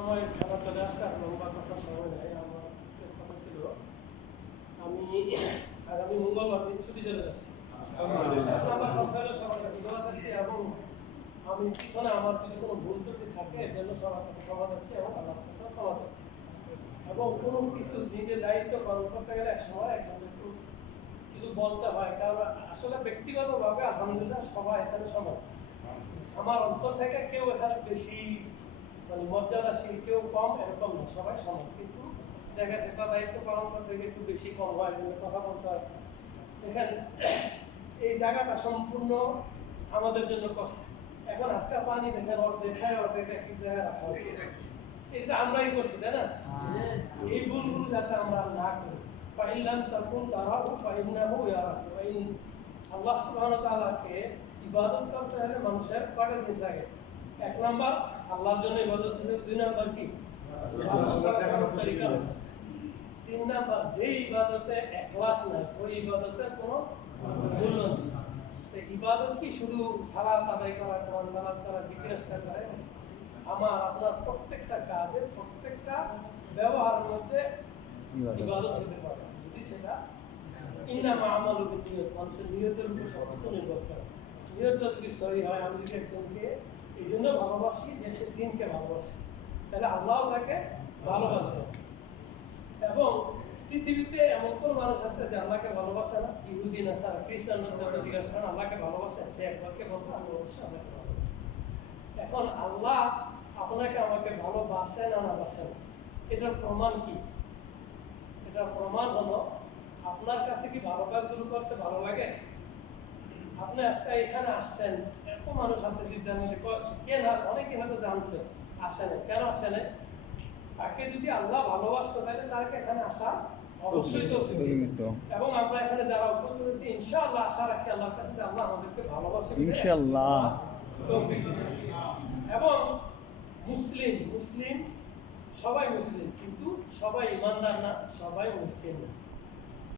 সময় খানা চলে আসছে, আর লম্বা কথা সময় নেই। আমার আজকের কথা ছিল, আমি আগামী মঙ্গলবার দিন ছুটি চলে যাচ্ছি। আমার কথা হলো সবার কাছে দোয়া চাচ্ছি, এবং আমি পিছনে আমার যদি কোনো ভুল ত্রুটি থাকে এর জন্য সবার কাছে ক্ষমা চাচ্ছি এবং আমার কাছে ক্ষমা চাচ্ছি। এবং কোনো কিছু নিজের দায়িত্ব পালন করতে গেলে একসময় একজন একটু কিছু বলতে হয়, কারণ আসলে ব্যক্তিগতভাবে আলহামদুলিল্লাহ সবাই এখানে সমান। আমার অন্তর থেকে কেউ এখানে বেশি মানে মর্যাদাশীল, কেউ কম, এরকম না, সবাই সমান। কিন্তু দেখা যাচ্ছে একটা দায়িত্ব পালন করতে গিয়ে একটু বেশি কম হয়, জন্য কথা বলতে হয়। এখানে এই জায়গাটা সম্পূর্ণ আমাদের জন্য করছে। এখন আজকে পানি দেখেন অর্ধেক এক জায়গায় রাখা হয়েছে, এটা আমরাই করছি, তাই না? এই ভুলগুলো যাতে আমরা না করি। ফাইলাম তাকুন তারাহু ফাইন্নাহু ইয়ারাহু। আল্লাহ সুবহানাহু ওয়া তাআলাকে ইবাদত করতে হলে মানুষের কয়টা জিনিস লাগে? এক নাম্বার আল্লাহর জন্য ইবাদত করতে, দুই নাম্বার কি তিন নাম্বার যে ইবাদতে ইখলাস নাই ওই ইবাদতের কোনো মূল্য নেই। ইবাদত কি শুধু সালাত আদায় করা, কোরআন তেলাওয়াত করা, জিকির আজকার করা? আমার আপনার প্রত্যেকটা কাজে, প্রত্যেকটা ব্যবহারের মধ্যে ইবাদত হতে পারে যদি সেটা ইন্নামা আমালু বিনিয়ত, মানুষের নিয়তের উপর সবকিছু নির্ভর করে। নিয়তটা যদি সহি হয়, আমি যদি একজনকে এই জন্য ভালোবাসি যে সে দিনকে ভালোবাসি, তাহলে আল্লাহ তাকে ভালোবাসবে। এবং পৃথিবীতে এমন কোন মানুষ আছে যে আল্লাহকে ভালোবাসে না? ইহুদি নাসারা খ্রিস্টানদের জিজ্ঞাসা করেন আল্লাহকে ভালোবাসেন, সে একবারকে বলবো আমি অবশ্যই আল্লাহকে ভালোবাসি। এখন আল্লাহ আপনাকে আমাকে ভালোবাসে না না বাসে না, এটার প্রমাণ কি? এটার প্রমাণ হলো আপনার কাছে কি ভালো কাজগুলো করতে ভালো লাগে? আপনি আজকে এখানে আসছেন, এত মানুষ আছে জিদ্দা নিলে কেন? অনেকে হয়তো জানছে আসে না, কেন আসে না? তাকে যদি আল্লাহ ভালোবাসতো তাহলে তাকে এখানে আসা অবশ্যই তৌফিক দিতেন। এবং আমরা এখানে যারা উপস্থিত হয়েছি ইনশাআল্লাহ আশা রাখি আল্লাহর কাছে যে আল্লাহ আমাদেরকে ভালোবাসে ইনশাআল্লাহ তৌফিক দিয়েছেন। এবং মুসলিম সবাই মুসলিম, কিন্তু সবাই ইমানদার না, সবাই মুসলিম না।